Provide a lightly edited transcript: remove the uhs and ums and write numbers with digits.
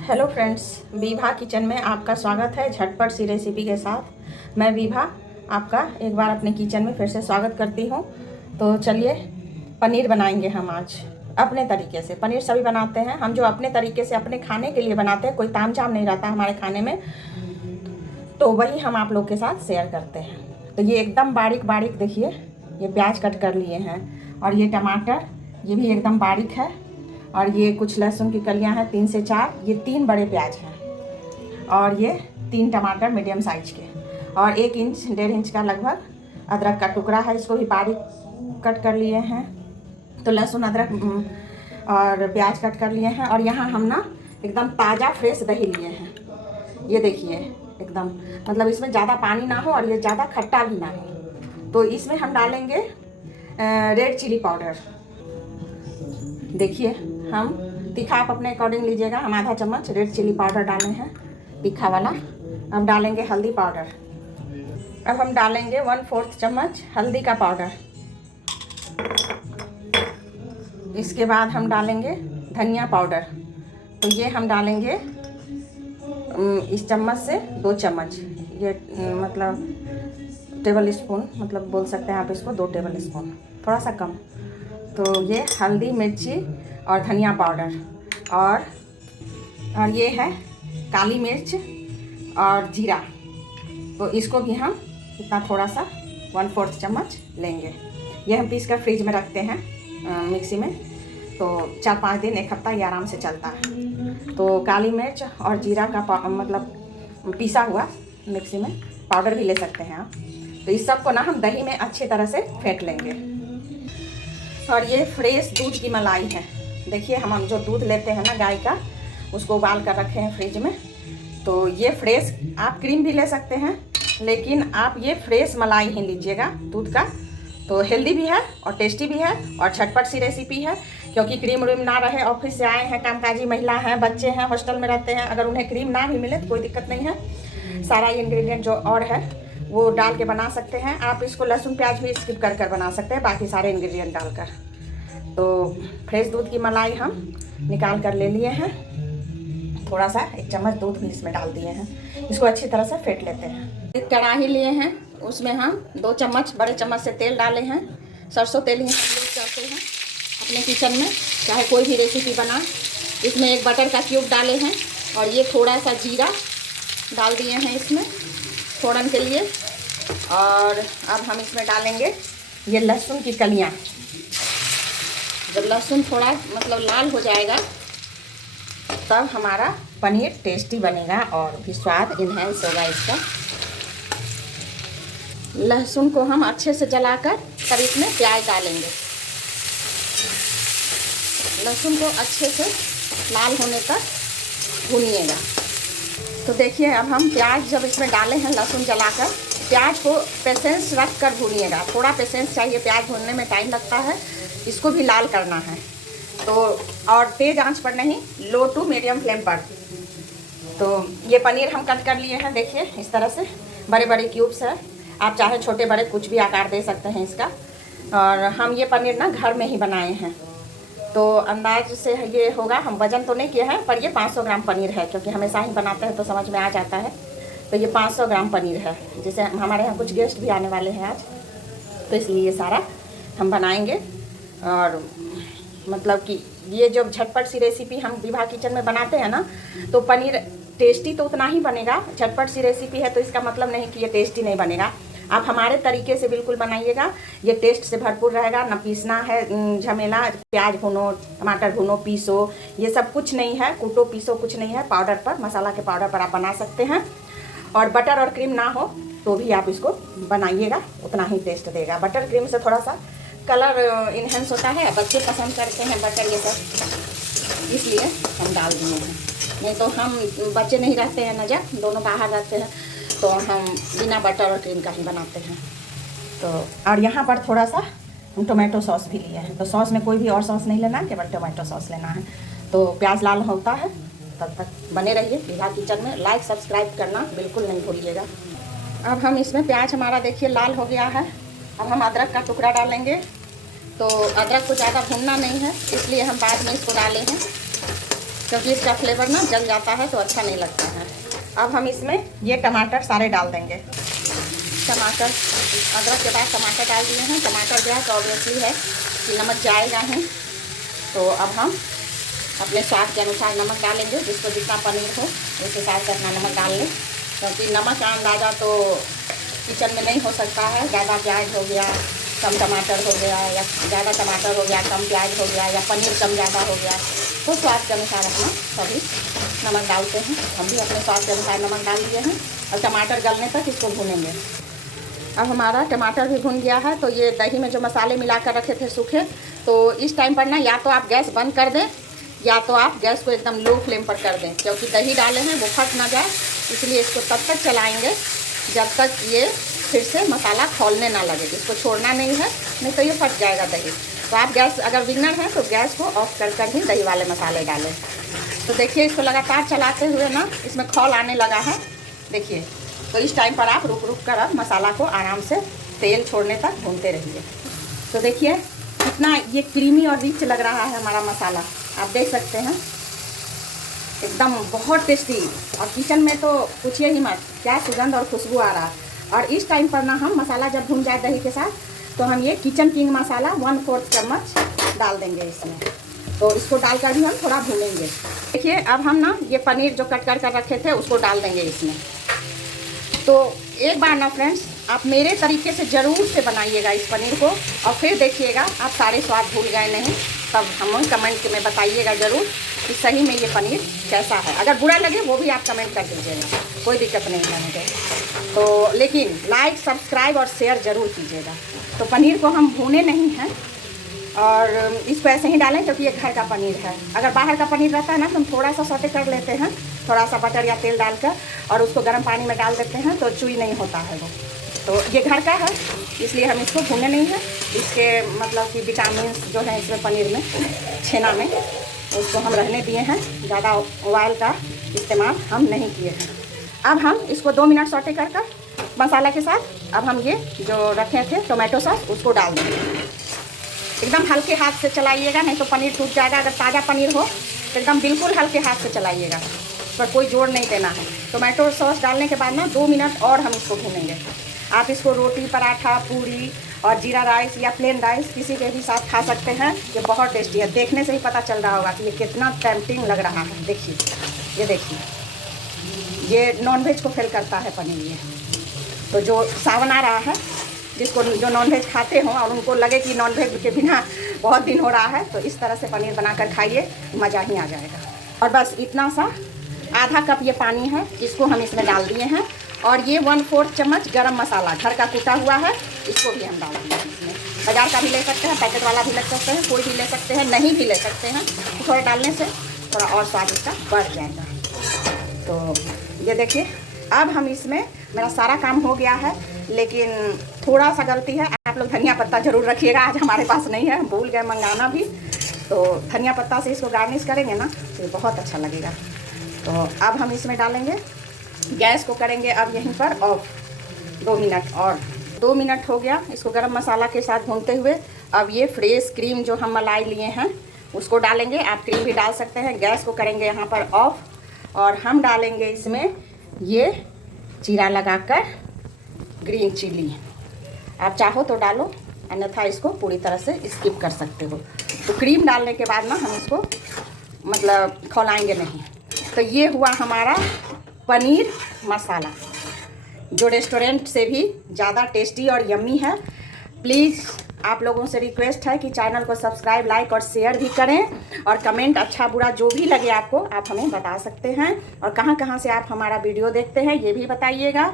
Hello friends, Vibha kitchen में आपका स्वागत है झटपट सी रेसिपी के साथ। मैं विभा आपका एक बार अपने किचन में फिर से स्वागत करती हूँ। तो चलिए पनीर बनाएंगे हम आज अपने तरीके से। पनीर सभी बनाते हैं, हम जो अपने तरीके से अपने खाने के लिए बनाते हैं, कोई तामझाम नहीं रहता हमारे खाने में, तो वही हम आप लोग के साथ शेयर करते हैं। तो ये एकदम बारीक बारीक देखिए, ये प्याज कट कर लिए हैं, और ये टमाटर ये भी एकदम बारीक है, और ये कुछ लहसुन की कलियां हैं 3 से 4, ये 3 बड़े प्याज हैं, और ये 3 टमाटर मीडियम साइज के, और 1 इंच 1.5 इंच का लगभग अदरक का टुकड़ा है, इसको भी बारीक कट कर लिए हैं। तो लहसुन अदरक और प्याज कट कर लिए हैं। और यहाँ हम ना एकदम ताज़ा फ्रेश दही लिए हैं, ये देखिए एकदम, मतलब इसमें ज़्यादा पानी ना हो और ये ज़्यादा खट्टा भी ना हो। तो इसमें हम डालेंगे रेड चिली पाउडर। देखिए, हम तीखा आप अपने अकॉर्डिंग लीजिएगा, हम आधा चम्मच रेड चिली पाउडर डाले हैं तीखा वाला। अब डालेंगे हल्दी पाउडर। अब हम डालेंगे 1/4 चम्मच हल्दी का पाउडर। इसके बाद हम डालेंगे धनिया पाउडर। तो ये हम डालेंगे इस चम्मच से 2 चम्मच, ये मतलब टेबल स्पून, मतलब बोल सकते हैं आप इसको 2 टेबल स्पून, थोड़ा सा कम। तो ये हल्दी, मिर्ची और धनिया पाउडर, और ये है काली मिर्च और जीरा। तो इसको भी हम इतना थोड़ा सा 1/4 चम्मच लेंगे। ये हम पीस कर फ्रिज में रखते हैं मिक्सी में, तो 4-5 दिन 1 हफ्ता ये आराम से चलता है। तो काली मिर्च और जीरा का मतलब पीसा हुआ मिक्सी में पाउडर भी ले सकते हैं आप। तो इस सब को ना हम दही में अच्छी तरह से फेंट लेंगे। और ये फ्रेश दूध की मलाई है। देखिए, हम जो दूध लेते हैं ना गाय का, उसको उबाल कर रखे हैं फ्रिज में। तो ये फ्रेश, आप क्रीम भी ले सकते हैं, लेकिन आप ये फ्रेश मलाई ही लीजिएगा दूध का। तो हेल्दी भी है और टेस्टी भी है और झटपट सी रेसिपी है, क्योंकि क्रीम व्रीम ना रहे, ऑफिस से आए हैं, कामकाजी महिला हैं, बच्चे हैं, हॉस्टल में रहते हैं, अगर उन्हें क्रीम ना भी मिले तो कोई दिक्कत नहीं है। सारा इंग्रेडिएंट जो और है वो डाल के बना सकते हैं आप। इसको लहसुन प्याज भी स्किप कर बना सकते हैं, बाकी सारे इंग्रेडिएंट डालकर। तो फ्रेश दूध की मलाई हम निकाल कर ले लिए हैं। थोड़ा सा 1 चम्मच दूध भी इसमें डाल दिए हैं। इसको अच्छी तरह से फेंट लेते हैं। एक कढ़ाई लिए हैं, उसमें हम 2 चम्मच बड़े चम्मच से तेल डाले हैं। सरसों तेल ही हम यूज़ करते हैं अपने किचन में, चाहे कोई भी रेसिपी बना। इसमें 1 बटर का क्यूब डाले हैं, और ये थोड़ा सा जीरा डाल दिए हैं इसमें फोड़न के लिए। और अब हम इसमें डालेंगे ये लहसुन की कलियाँ। जब लहसुन थोड़ा मतलब लाल हो जाएगा, तब हमारा पनीर टेस्टी बनेगा और भी स्वाद इन्हेंस होगा इसका। लहसुन को हम अच्छे से जलाकर तब इसमें प्याज डालेंगे। लहसुन को अच्छे से लाल होने तक भूनिएगा। तो देखिए, अब हम प्याज जब इसमें डाले हैं लहसुन जलाकर, प्याज को पेशेंस रख कर भूनिएगा। थोड़ा पेशेंस चाहिए, प्याज भूनने में टाइम लगता है, इसको भी लाल करना है। तो और तेज़ आंच पर नहीं, लो टू मीडियम फ्लेम पर। तो ये पनीर हम कट कर लिए हैं, देखिए इस तरह से बड़े बड़े क्यूब्स है। आप चाहे छोटे बड़े कुछ भी आकार दे सकते हैं इसका। और हम ये पनीर ना घर में ही बनाए हैं, तो अंदाज से ये होगा, हम वज़न तो नहीं किया है, पर ये 500 ग्राम पनीर है, क्योंकि हमेशा ही बनाते हैं तो समझ में आ जाता है। तो ये 500 ग्राम पनीर है, जिसे हमारे यहाँ कुछ गेस्ट भी आने वाले हैं आज, तो इसलिए ये सारा हम बनाएंगे। और मतलब कि ये जो झटपट सी रेसिपी हम विभा किचन में बनाते हैं ना, तो पनीर टेस्टी तो उतना ही बनेगा। झटपट सी रेसिपी है तो इसका मतलब नहीं कि ये टेस्टी नहीं बनेगा। आप हमारे तरीके से बिल्कुल बनाइएगा, ये टेस्ट से भरपूर रहेगा। ना पीसना है झमेला, प्याज भूनो, टमाटर भूनो, पीसो, ये सब कुछ नहीं है, कूटो पीसो कुछ नहीं है। पाउडर पर, मसाला के पाउडर पर आप बना सकते हैं। और बटर और क्रीम ना हो तो भी आप इसको बनाइएगा, उतना ही टेस्ट देगा। बटर क्रीम से थोड़ा सा कलर इन्हेंस होता है, बच्चे पसंद करते हैं बटर ये सब, इसलिए हम डाल दिए हैं। नहीं तो हम बच्चे नहीं रहते हैं ना, जब दोनों बाहर रहते हैं, तो हम बिना बटर और क्रीम का ही बनाते हैं। तो और यहाँ पर थोड़ा सा हम टोमेटो सॉस भी लिए हैं। तो सॉस में कोई भी और सॉस नहीं लेना है, केवल टोमेटो सॉस लेना है। तो प्याज लाल होता है तब तक बने रहिए विभा किचन में। लाइक सब्सक्राइब करना बिल्कुल नहीं भूलिएगा। अब हम इसमें प्याज हमारा देखिए लाल हो गया है। अब हम अदरक का टुकड़ा डालेंगे। तो अदरक को ज़्यादा भूनना नहीं है, इसलिए हम बाद में इसको डाले हैं। क्योंकि इसका फ्लेवर ना जल जाता है तो अच्छा नहीं लगता है। अब हम इसमें ये टमाटर सारे डाल देंगे। टमाटर, अदरक के बाद टमाटर डाल दिए हैं। टमाटर जो है तो ऑब्वियसली है कि नमक जाएगा ही, तो अब हम अपने स्वाद के अनुसार नमक डालेंगे। जिसको जितना पनीर हो उस हिसाब से अपना नमक डाल लें, क्योंकि नमक का अंदाज़ा तो किचन में नहीं हो सकता है। ज़्यादा प्याज हो गया, कम टमाटर हो गया, या ज़्यादा टमाटर हो गया, कम प्याज हो गया, या पनीर कम ज़्यादा हो गया, तो स्वाद के अनुसार अपना सभी नमक डालते हैं। हम भी अपने स्वाद के अनुसार नमक डाल दिए हैं और टमाटर गलने तक इसको भूनेंगे। अब हमारा टमाटर भी भुन गया है, तो ये दही में जो मसाले मिला कर रखे थे सूखे, तो इस टाइम पर ना या तो आप गैस बंद कर दें या तो आप गैस को एकदम लो फ्लेम पर कर दें, क्योंकि दही डाले हैं वो फट ना जाए। इसलिए इसको तब तक चलाएँगे जब तक ये फिर से मसाला खौलने ना लगे। इसको छोड़ना नहीं है, नहीं तो ये फट जाएगा दही। तो आप गैस अगर बिगनर है तो गैस को ऑफ कर ही दही वाले मसाले डालें। तो देखिए इसको लगातार चलाते हुए ना इसमें खौल आने लगा है, देखिए। तो इस टाइम पर आप रुक कर अब मसाला को आराम से तेल छोड़ने तक भूनते रहिए। तो देखिए कितना ये क्रीमी और रिच लग रहा है हमारा मसाला, आप देख सकते हैं, एकदम बहुत टेस्टी। और किचन में तो पूछिए ही मत, क्या सुगंध और खुशबू आ रहा है। और इस टाइम पर ना हम मसाला जब भून जाए दही के साथ, तो हम ये किचन किंग मसाला 1/4 चम्मच डाल देंगे इसमें। तो इसको डालकर भी हम थोड़ा भूनेंगे। देखिए अब हम ना ये पनीर जो कट कर रखे थे उसको डाल देंगे इसमें। तो एक बार ना फ्रेंड्स आप मेरे तरीके से ज़रूर से बनाइएगा इस पनीर को, और फिर देखिएगा आप सारे स्वाद भूल गए नहीं, तब हमें कमेंट में बताइएगा ज़रूर कि सही में ये पनीर कैसा है। अगर बुरा लगे वो भी आप कमेंट कर दीजिएगा, कोई दिक्कत नहीं है मुझे। तो लेकिन लाइक, सब्सक्राइब और शेयर ज़रूर कीजिएगा। तो पनीर को हम भूने नहीं हैं और इसको ऐसे ही डालें, क्योंकि ये घर का पनीर है। अगर बाहर का पनीर रहता है ना तो हम थोड़ा सा सौटे कर लेते हैं, थोड़ा सा बटर या तेल डालकर, और उसको गर्म पानी में डाल देते हैं तो चुई नहीं होता है वो। तो ये घर का है इसलिए हम इसको भूने नहीं है। इसके मतलब कि विटामिन जो है इसमें पनीर में, छेना में, उसको हम रहने दिए हैं। ज़्यादा ऑयल का इस्तेमाल हम नहीं किए हैं। अब हम इसको 2 मिनट सौटे कर मसाला के साथ अब हम ये जो रखे थे टोमेटो सॉस उसको डाल देंगे। एकदम हल्के हाथ से चलाइएगा, नहीं तो पनीर टूट जाएगा। अगर ताज़ा पनीर हो तो एकदम बिल्कुल हल्के हाथ से चलाइएगा, पर कोई जोर नहीं देना है। टोमेटो सॉस डालने के बाद ना 2 मिनट और हम इसको भूनेंगे। आप इसको रोटी, पराठा, पूरी और जीरा राइस या प्लेन राइस किसी के भी साथ खा सकते हैं। ये बहुत टेस्टी है, देखने से ही पता चल रहा होगा कि ये कितना टेम्पटिंग लग रहा है। देखिए, ये देखिए, ये नॉनवेज को फेल करता है पनीर ये। तो जो सावन आ रहा है, जिसको जो नॉनवेज खाते हों और उनको लगे कि नॉनवेज के बिना बहुत दिन हो रहा है, तो इस तरह से पनीर बनाकर खाइए, मज़ा ही आ जाएगा। और बस इतना सा आधा कप ये पानी है, इसको हम इसमें डाल दिए हैं। और ये 1/4 चम्मच गरम मसाला घर का कूटा हुआ है, इसको भी हम डाल दिए हैं इसमें। बाज़ार का भी ले सकते हैं, पैकेट वाला भी ले सकते हैं, कोई भी ले सकते हैं, नहीं भी ले सकते हैं। तो थोड़ा डालने से थोड़ा और स्वाद इसका बढ़ जाएगा। तो ये देखिए अब हम इसमें, मेरा सारा काम हो गया है, लेकिन थोड़ा सा गलती है। आप लोग धनिया पत्ता ज़रूर रखिएगा, आज हमारे पास नहीं है, भूल गए मंगाना भी। तो धनिया पत्ता से इसको गार्निश करेंगे ना तो बहुत अच्छा लगेगा। तो अब हम इसमें डालेंगे, गैस को करेंगे अब यहीं पर ऑफ। 2 मिनट और 2 मिनट हो गया इसको गरम मसाला के साथ भूनते हुए। अब ये फ्रेश क्रीम जो हम मलाई लिए हैं उसको डालेंगे। आप क्रीम भी डाल सकते हैं। गैस को करेंगे यहाँ पर ऑफ और हम डालेंगे इसमें ये जीरा लगाकर ग्रीन चिली। आप चाहो तो डालो, अन्यथा इसको पूरी तरह से स्किप कर सकते हो। तो क्रीम डालने के बाद ना हम इसको मतलब खौलाएंगे नहीं। तो ये हुआ हमारा पनीर मसाला, जो रेस्टोरेंट से भी ज़्यादा टेस्टी और यम्मी है। प्लीज़ आप लोगों से रिक्वेस्ट है कि चैनल को सब्सक्राइब, लाइक और शेयर भी करें, और कमेंट अच्छा बुरा जो भी लगे आपको आप हमें बता सकते हैं। और कहाँ कहाँ से आप हमारा वीडियो देखते हैं ये भी बताइएगा।